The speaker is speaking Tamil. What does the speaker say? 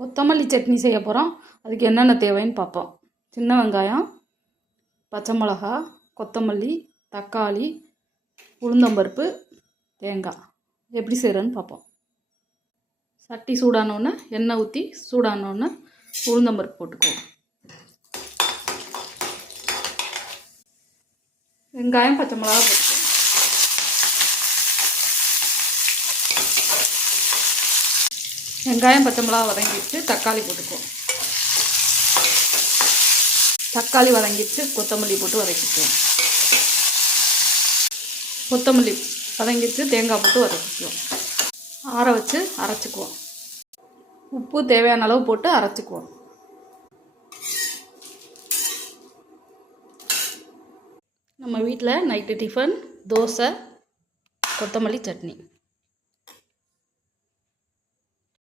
கொத்தமல்லி சட்னி செய்ய போகிறோம். அதுக்கு என்னென்ன தேவைன்னு பார்ப்போம். சின்ன வெங்காயம், பச்சை மிளகா, கொத்தமல்லி, தக்காளி, உளுந்தம்பருப்பு, தேங்காய். எப்படி செய்கிறேன்னு பார்ப்போம். சட்டி சூடானோடனே எண்ணெய் ஊற்றி சூடானோடனே உளுந்தம்பருப்பு போட்டுக்குவோம். வெங்காயம், பச்சை மிளகா போட்டுக்குவோம். வெங்காயம், பச்சை மிளகா வதங்கிடுச்சு. தக்காளி போட்டுக்குவோம். தக்காளி வதங்கிடுச்சு. கொத்தமல்லி போட்டு வதக்கிக்குவோம். கொத்தமல்லி வதங்கிடுச்சு. தேங்காய் போட்டு வதக்கிக்குவோம். ஆற வச்சு அரைச்சிக்குவோம். உப்பு தேவையான அளவு போட்டு அரைச்சிக்குவோம். நம்ம வீட்டில் நைட்டு டிஃபன் தோசை, கொத்தமல்லி சட்னி.